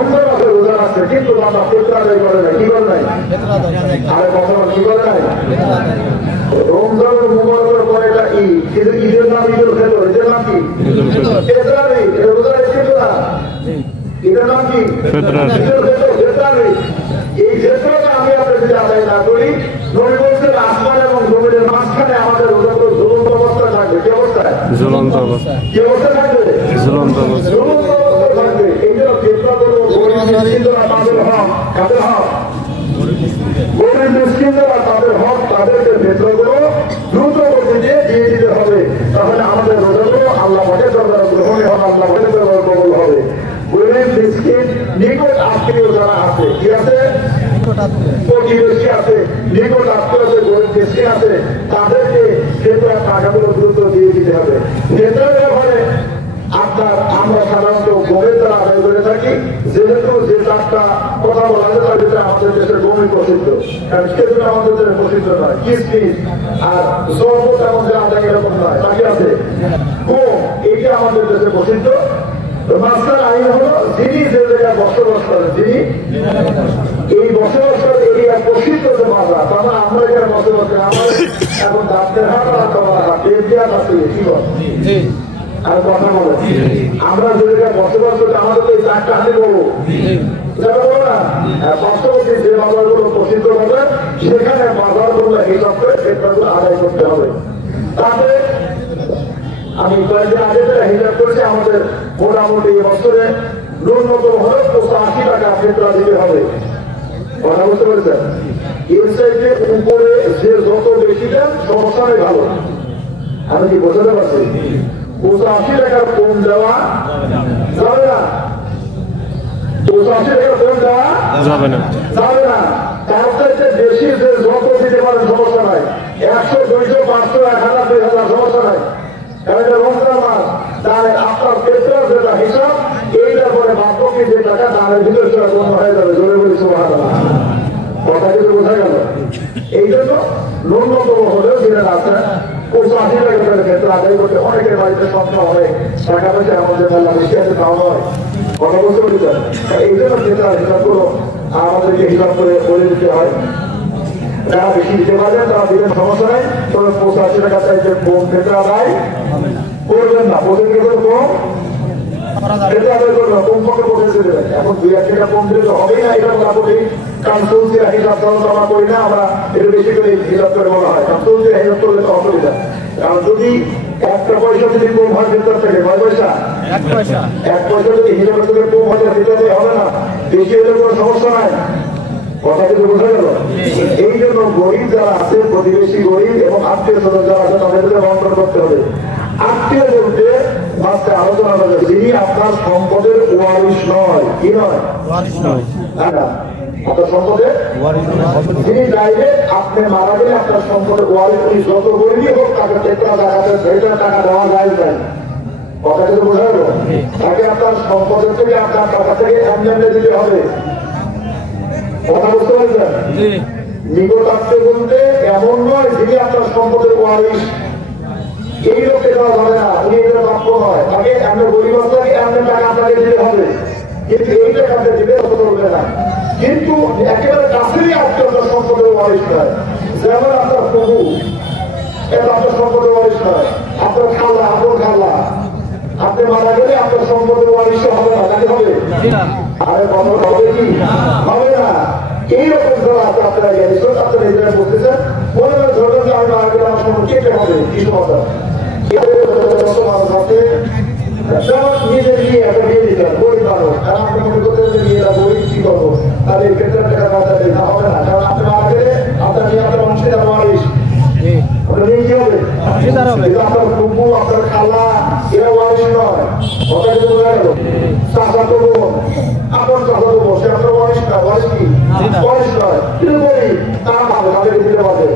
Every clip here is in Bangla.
রমজান মাসে রোজা রাখছে কিন্তু বাবা ফিতরা আদায় করে না, কি করে নাই? আরে কথা কি করে নাই? রমজানের মুবারকের পরে এটা ঈদ, কিন্তু ঈদের নাম ঈদুল ফিতর, এটার নাম কি? ফিতরা নেই, রোজা রেখে না, এটার নাম কি? ফিতরা। এই ফিতরাটা আমি আপনার যদি আদায় না করি, নবী বলছেন আসমান এবং জমিনের মাঝখানে আমাদের রোজাগুলো ঝুলন্ত অবস্থা থাকবে। কি অবস্থায়? ঝুলন্ত অবস্থা। কি অবস্থা থাকবে? ঝুলন্ত অবস্থা। ঝুলন্ত অবস্থা থাকবে। এই জন্য ফিতরাগুলো তাদের হক, কাদের হক? গরিব মিসকিনরা তাদের হক, তাদেরকে ফিতরাগুলো দ্রুত গতিতে দিয়ে দিতে হবে। তাহলে আমাদের রোজাগুলো আল্লাহ পাকের দরবারে গ্রহণীয় হবে, আল্লাহ পাকের দরবারে কবুল হবে। গরিব মিসকিন নিকট আত্মীয় যারা আছে, কি আছে? প্রতিবেশী আছে, নিকট আত্মীয় আছে, গরিব মিসকিন আছে, তাদেরকে ফিতরা টাকাগুলো দ্রুত দিয়ে দিতে হবে। ফিতরার ব্যাপারে আপনার আমরা সাধারণত গমের দ্বারা আদায় করে থাকি, যেহেতু যে চারটা কথা বলা যায় তার ভিতরে আমাদের দেশের গমই প্রসিদ্ধ, কারণ খেজুর আমাদের দেশে প্রসিদ্ধ নয়, কিসমিস আর জলপথ আমাদের আদায় এরকম নয়, বাকি আছে গম, এইটা আমাদের দেশে প্রসিদ্ধ। মাস্টার আইন হলো যিনি যে জায়গায় বসবাস করেন, যিনি এই বসবাস করেন এরিয়া প্রসিদ্ধ যে বাজার, তারপরে আমরা এখানে বসবাস করি, আমাদের এখন ডাক্তার হাট আর তোমার হাট এরিয়াত আছে, কি বল? আর কথা বলে আমরা যে জায়গায় বসবাস করি আমাদের তো এই চারটা হাতে বলবো বলো না, পার্শ্ববর্তী যে বাজারগুলো প্রসিদ্ধ হবে সেখানে বাজারগুলো হিসাব করে ফিতরাগুলো আদায় করতে হবে। তাতে আমি কয়েকদিন আগে যেটা হিসাব করেছি, আমাদের মোটামুটি বছরে ন্যূনতম হলে 85 টাকা ফিতরা দিতে হবে। কথা বুঝতে পেরেছেন? এর চাইতে উপরে যে যত বেশি দেন সমস্যাই ভালো। আমি কি বোঝাতে পারছি? 85 টাকার কম দেওয়া যাবে না, 85 টাকার কম দেওয়া যাবে না, যাবে না। তার চাইতে বেশি যে যত দিতে পারেন সমস্যা নাই, 100, 200, 500, 1000, 2000 সমস্যা নাই। কারণ এটা রমজান মাস, তাহলে আপনার ফিতরার যেটা হিসাব এইটার পরে বাকি যে টাকা দানের ভিতরে সেটা গণ্য হয়ে যাবে। জোরে বলি সুবহানাল্লাহ। কথা কিছু বোঝা গেল? এই জন্য ন্যূনতম হলেও যেটা আছে 85 টাকা করে ফিতরা আদায় করতে অনেকের বাড়িতে সক্ষম হবে, টাকা পয়সা আমাদের মেলা বেশি আছে তাও নয়। কথা বুঝতে পেরেছেন? এই জন্য ফিতরার হিসাবগুলো আমাদেরকে হিসাব করে বলে দিতে হয়। যারা বেশি দিতে পারবেন তারা দিবেন, সমস্যা নেই। তবে 85 টাকা চাইতে কম ফিতরা আদায় করবেন না, প্রতি কেবল কম ফিতরা আদায় করবেন না, কম পক্ষে পৌঁছে দেবেন। এখন 2-1 টাকা কম দিলে তো হবেই না, এটা মোটামুটি কাউন্সিল হিসাব আমরা করি না, আমরা এটা বেশি করে হিসাব করে বলা হয়। কাউন্সিল হিসাব করলে তো অসুবিধা, কারণ যদি 1 পয়সা যদি কম হয় ভিতর থেকে, 1 পয়সা 1 পয়সা যদি হিসাবের থেকে কম হয় ভিতরে হবে না, বেশি হলে কোনো সমস্যা নাই। কথা কিন্তু বোঝা গেল? এই জন্য গরিব যারা আছে, প্রতিবেশী গরিব এবং আত্মীয় স্বজন যারা আছে তাদের ভিতরে বন্টন করতে হবে। আত্মীয় বলতে মাঝে আলোচনা করা যায়, যিনি আপনার সম্পদের ওয়ারিশ নয়, কি নয়, আপনার সম্পদের যিনি চাইবে আপনি মারা গেলে আপনার সম্পদের ওয়ারিশ, যত গরিবই হোক তাকে ফিতরা টাকা দেওয়া যায় না। কথা কিন্তু বোঝা গেল? তাকে আপনার সম্পদের থেকে আপনার টাকা থেকে এমনি দিতে হবে। কথা বুঝতে পারছেন? নিকট আত্মীয় বলতে এমন নয় যিনি আপনার সম্পদের ওয়ারিশ, এই লোককে দেওয়া যাবে না, উনি এটা প্রাপ্য নয়। তাকে এমন গরিব অবস্থাকে এমন টাকা আপনাকে দিতে হবে, কিন্তু এই টাকাতে দিলে অত চলবে না। কিন্তু একেবারে কাছেরই আত্মীয় সম্পদের ওয়ারিশ নয়, যেমন আপনার প্রভু এটা আপনার সম্পদের ওয়ারিশ নয়, আপনার খালা, আপনার খালা, আপনি মারা গেলে আপনার সম্পদের ওয়ারিশ হবে না, নাকি হবে? আরে কথা হবে কি হবে না? এইরকম যারা আছে আপনারা জ্ঞানীশ্বর, আপনারা নিজেরা বলতেছেন, মনে হয় ধরবেন যে আমি মারা গেলে আমার সম্পদ কেটে হবে, কিছু কথা নিজের নিয়ে একটা নিয়ে দিতেন গরিব মানুষ, কারণ আপনি মনে করতেন যে নিয়েরা গরিব কি করবো, তাহলে এই ক্ষেত্রে টাকা বাধা দেয় না, হবে না। কারণ আপনি মারা গেলে আপনার নিয়ে আপনার অংশীদার ওয়ারিশ, আপনার নিয়ে কি হবে? আপনার কুকুর, আপনার খালা, এরা ওয়ারিশ নয়। কথা কিন্তু বোঝা গেল? চাষা করবো, আপনার চাষা করবো, সে আপনার ওয়ারিশ নয়, ওয়ারিশ কি ওয়ারিশ নয়, কিন্তু গরিব তারা ভালো, তাদেরকে দিতে পারবে।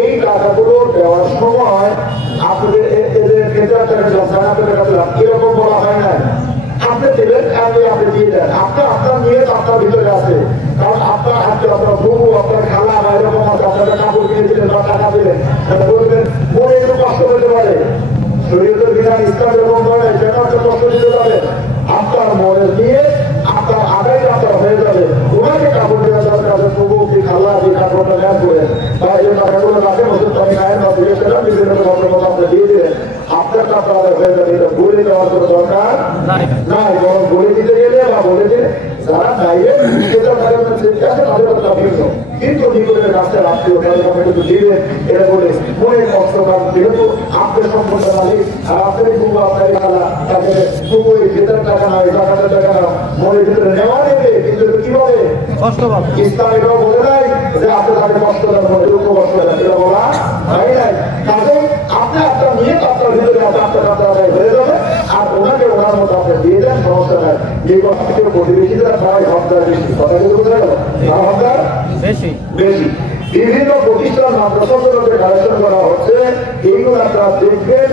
এই টাকাগুলো দেওয়ার সময় আপনাদের এদের ক্ষেত্রে এরকম বলা হয় না, আপনি দেবেন আপনি দিয়ে দেন, আপনার নিয়ে আপনার ভিতরে আছে। কারণ আপনার হাতে আপনার বউ, আপনার খালা বা এরকম আছে, আপনারা কাপড় কিনে দিলেন বা টাকা দিলেন, বলবেন মনে একটু কষ্ট করতে পারে, শরীরের বিধান ইসলাম এরকম করে যেন একটা কষ্ট দিতে পারে। আপনার মনে দিয়ে আপনার যারা চাইবে সেটা তাদের কথা ভিন্ন, কিন্তু নিকটের রাস্তায় রাত্রি তাদের কথা কিন্তু দিবেন। এটা বলে মনে কষ্ট পান, যেহেতু আপনার সম্পর্ক মালিক আর আপনার খুব আপনার খেলা তাদের খুব ওই ভেতর টাকা নয়, টাকাটা টাকা না মনের ভিতরে নেওয়া নেবে, কিন্তু কি বলে কষ্ট পাবে। ইসলাম এটাও বলে নাই যে আপনি তাদের কষ্ট দেন, দুঃখ কষ্ট দেন, এটা বলা হয় নাই। কারণ আপনি আপনার নিয়ে আপনার ভিতরে আপনার আদায় হয়ে যাবে, আর ওনাকে ওনার মতো আপনি দিয়ে দেন, সমস্যা নাই। যে কথা থেকে প্রতিবেশীরা সবাই হকদার বেশি, কথা কিন্তু বোঝা গেল, হকদার বেশি বেশি। বিভিন্ন প্রতিষ্ঠান মাদ্রাসাগুলোকে কালেকশন করা হচ্ছে, এইগুলো আপনারা দেখবেন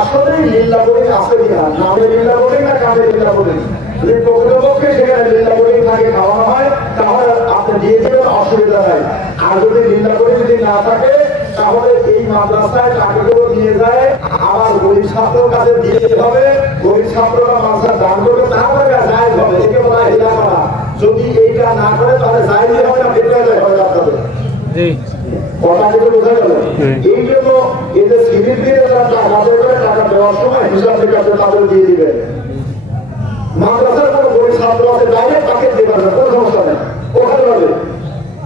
আসলেই লিল্লা বলে আছে কিনা, নামে লিল্লা বলে না কামে লিল্লা বলে। যদি প্রকৃতপক্ষে সেখানে লিল্লা বলে থাকে খাওয়ানো হয় তাহলে আপনি দিয়ে দেবেন, অসুবিধা নাই। আর যদি লিল্লা বলে যদি না থাকে তাহলে এই মাদ্রাসায় টাকাগুলো নিয়ে যায় আবার গরিব ছাত্রের কাছে দিয়ে হবে, গরিব ছাত্ররা মাদ্রাসা দান করবে, তাহলে জায়েজ হবে, একে বলা হয় হিলা করা। যদি এইটা না করে তাহলে জায়েজ হবে না, বেকার হবে আপনাদের। কথা কিন্তু বোঝা গেল। এই জন্য এদের শিবির দিয়ে আমাদের টাকা দেওয়ার সময় হিসাব নিকাশে তাদের দিয়ে দিবেন। মাদ্রাসার কোনো গরিব ছাত্র আছে ডাইরেক্ট তাকে দেবেন না, কোনো সমস্যা নেই, ওখানে হবে।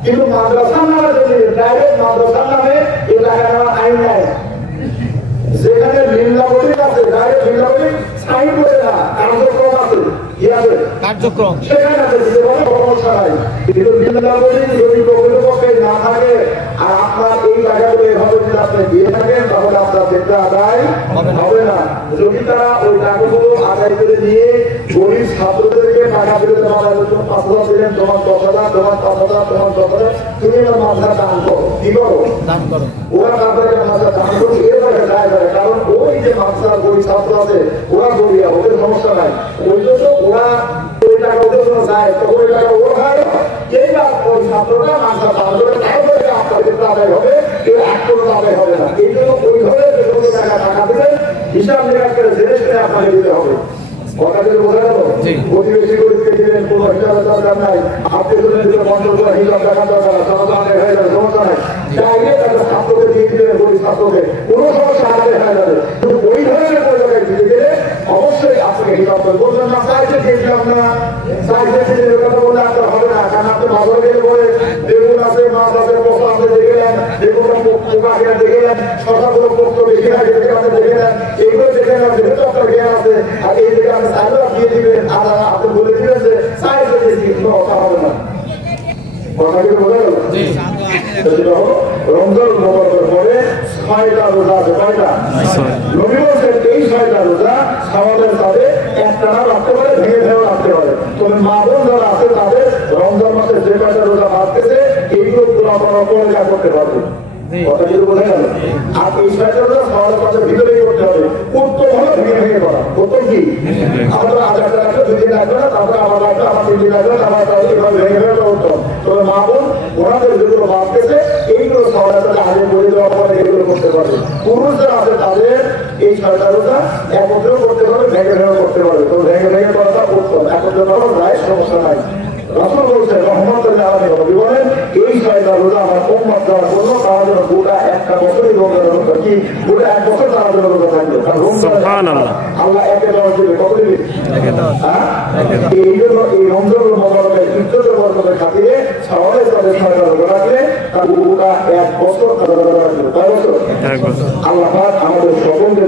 কিন্তু মাদ্রাসার নামে যদি ডাইরেক্ট মাদ্রাসার নামে এই টাকা নেওয়ার আইন নাই। যেখানে লিল্লাবলি আছে ডাইরেক্ট লিল্লাবলি সাইন করে না, কার্যক্রম আছে, কি আছে কার্যক্রম, সেখানে আছে দিতে পারে, সমস্যা নাই। কিন্তু লিল্লাবলি যদি প্রকৃতপক্ষে না থাকে আর আপনার এই টাকাগুলো এভাবে যদি আপনি দিয়ে থাকেন তাহলে আপনার ক্ষেত্রে আদায় হবে না। যদি তারা ওই টাকাগুলো আদায় করে নিয়ে গরিব ছাত্রদেরকে টাকা ফেরত দেওয়া, 5,000 দিলেন, তোমার 10,000, তোমার 5,000, তোমার 10,000, তুমি আমার মাদ্রাসা দান করো, কি করো দান করো, ওরা তাদেরকে মাদ্রাসা দান করো, এর টাকা দায় করে। কারণ ওই যে মাদ্রাসার গরিব ছাত্র আছে ওরা গরিয়া, ওদের সমস্যা নাই, ওই জন্য ওরা ওই টাকা ওদের জন্য যায়, তো ওই টাকা ও খায়, এইবার ওই ছাত্রটা মাদ্রাসা দান করে, তাহলে আপনার ক্ষেত্রে আদায় হবে, কেউ এক কোনো আদায় হবে না। এই জন্য ওই ধরে যে কোনো টাকা দিবেন হিসাব নিকাশ করে জেনে শুনে আপনাকে দিতে হবে। কথা যদি বোঝা গেল, প্রতিবেশী গরিবকে দিলেন, কোনো হিসাবের দরকার নাই, আপনি বন্ধ করে হিসাব দেখার দরকার না, সমাধানে হয়ে যাবে, সমস্যা নাই। চাইলে তাদের ছাত্রকে দিয়ে দিলেন, গরিব ছাত্রকে, কোনো সমস্যা আদায় হয়ে যাবে। কিন্তু ওই ধরনের কোনো জায়গায় দিতে গেলে অবশ্যই আপনাকে হিসাব করে বলবেন না, চাইছে দিয়েছিলাম না, চাইছে দিলে কথা বলে আপনার হবে না। কারণ আপনি বাজারে গেলে বলে বেগুন আছে, মাছ আছে, পোকা আপনি দেখে নেন, বেগুনটা পোকা কিনা দেখে নেন, শশাগুলো পোক্ত বেশি না আপনি দেখে নেন, এইগুলো দেখে নেন, যেহেতু আপনার জ্ঞান আছে। আর এই দিকে আপনি সাইডও দিয়ে দিবেন, আর আপনি বলে দিবেন যে সাইডে দিয়েছি, কোনো কথা হবে না। কথা কি বোঝা গেল? রমজান মোবারকের পরে 6টা রোজা আছে, কয়টা? নবী বলেছেন এই 6টা রোজা আমাদের তাদের একটানা রাখতে পারে, ভেঙে ভেঙে রাখতে পারে। তবে মা বোন যারা আছে তাদের রমজান মাসে যে কয়টা রোজা বাড়তেছে এইগুলো পুরো আপনারা পরিচয় করতে পারবে। কথা কিন্তু বোঝা গেল? আর এই 6টা রোজা সবার কাছে ভিতরেই করতে হবে। উত্তম হলো ভেঙে ভেঙে করা। উত্তম কি? আমরা আধারটা রাখলে 2 দিন লাগবে না, তারপরে আবার রাখলে আমার 3 দিন লাগবে, আবার এইভাবে ভেঙে ভেঙে উত্তম। তবে মা বোন ওনাদের যেগুলো বাড়তেছে এইগুলো সবার কাছে আগে বলে দেওয়ার পরে এগুলো করতে পারবে। পুরুষরা আছে তাদের এই 6টা রোজা একত্রেও করতে পারবে, ভেঙে ভেঙে করতে পারবে। তো ভেঙে ভেঙে করাটা উত্তম, একত্রে করা যায়, সমস্যা নাই। রাসূল বলছেন রহমতুল্লাহ আলাইহি নবী বলেন এই 6টা রোজা আমার উম্মত যারা করলো তারা যেন গোটা একটা বছরই রোজা রাখবে, কি গোটা 1 বছর তারা যেন রোজা থাকবে। কারণ সুবহানাল্লাহ, আল্লাহ একে দেওয়া দিবে, কত দিবে? এই জন্য এই রমজান মোবারকের ইজ্জতের বরকতের খাতিরে সবাই তাদের 6টা রোজা রাখলে তার গোটা 1 বছর তারা রোজা রাখবে। কয় বছর? 1 বছর। আল্লাহ পাক আমাদের সকলকে